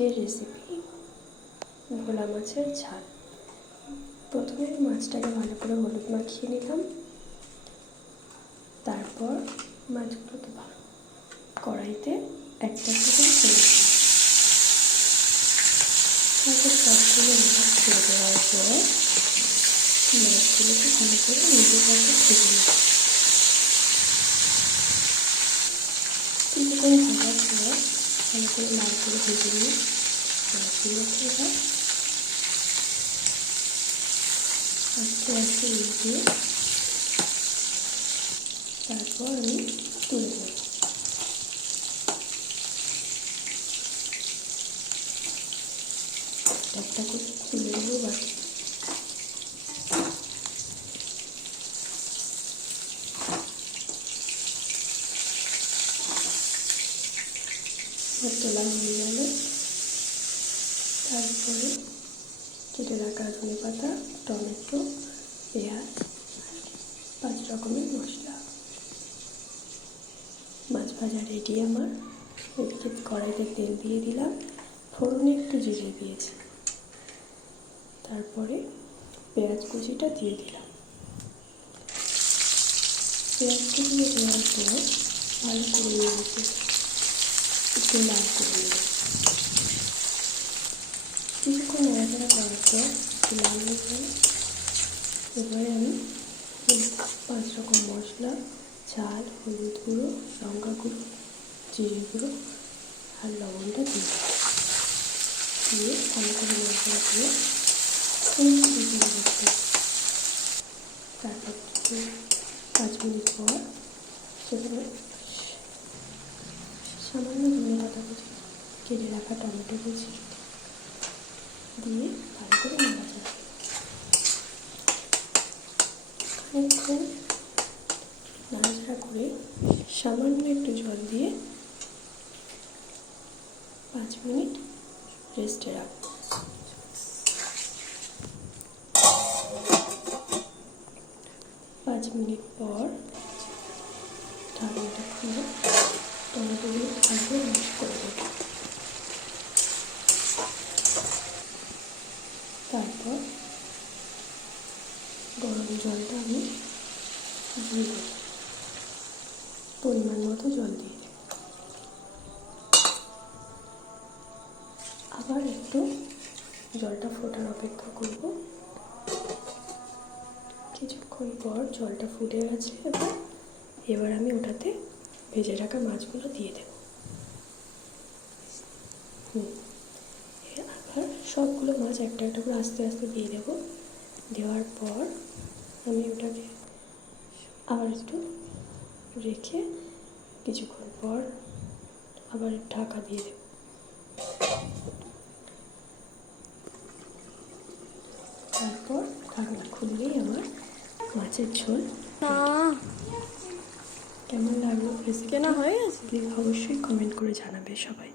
আজকের রেসিপি ভোলা মাছের ঝাল। প্রথমে মাছটাকে ভালো করে হলুদ মাখিয়ে নিলাম, তারপর মাছগুলোকে কড়াইতে একটা একটা করে ছেড়ে দিলাম। তারপর সবগুলো মাছ ছেড়ে দেওয়ার পর মাছগুলোকে ভালো করে নিজের কাছে ভেজে নিলাম। কিছুক্ষণ ভাজার পর ভালো করে মাছগুলো ভেজে নিই। মাছগুলোকে এবার আস্তে আস্তে উল্টে তারপর আমি তুলে নেব। একটা করে তুলে নেব বাকি। তোলা হয়ে গেল, তারপরে কেটে রাখা ধনে পাতা, টমেটো, পেঁয়াজ, 5 রকমের মশলা। মাছ ভাজা রেডি আমার। এদিকে কড়াইতে তেল দিয়ে দিলাম, ফোড়নে একটু জিরে দিয়েছি, তারপরে পেঁয়াজ কুচিটা দিয়ে দিলাম। পেঁয়াজটা দিয়ে দেওয়ার পর ভালো করে নিয়েছি, একটু লাল করে নেব। কিছুক্ষণ নাড়াচাড়া করার পর একটু লাল হয়ে গেল। এবারে আমি 5 রকম মশলা, ঝাল, হলুদ গুঁড়ো, লঙ্কা গুঁড়ো, জিরে গুঁড়ো আর লবণটা দিয়ে ভালো করে নাড়াচাড়া করে তারপর 5 মিনিট পর সেখানে সামান্য ধনে পাতা কুচি, কেটে রাখা টমেটো কুচি দিয়ে ভালো করে নাড়াচাড়া খানিকক্ষণ নাড়াচাড়া করে সামান্য একটু জল দিয়ে 5 মিনিট রেস্টে রাখব। 5 মিনিট পর ঢাকনাটা খুলে টমেটোগুলো ভালো করে মিক্স করে দেব। তারপর গরম জলটা আমি দিয়ে দেব, পরিমাণ মতো জল দিয়ে দেব। আবার একটু জলটা ফোটার অপেক্ষা করব। কিছুক্ষণ পর জলটা ফুটে গেছে। এবার আমি ওটাতে ভেজে রাখা মাছগুলো দিয়ে দেব। আবার সবগুলো মাছ একটা একটা করে আস্তে আস্তে দিয়ে দেব। দেওয়ার পর আমি ওটাকে আবার একটু রেখে কিছুক্ষণ পর আবার ঢাকা দিয়ে দেব। তারপর ঢাকনা খুললেই আমার মাছের ঝোল। কেমন লাগলো রেসিপিটা? প্লিজ অবশ্যই কমেন্ট করে জানাবে সবাই।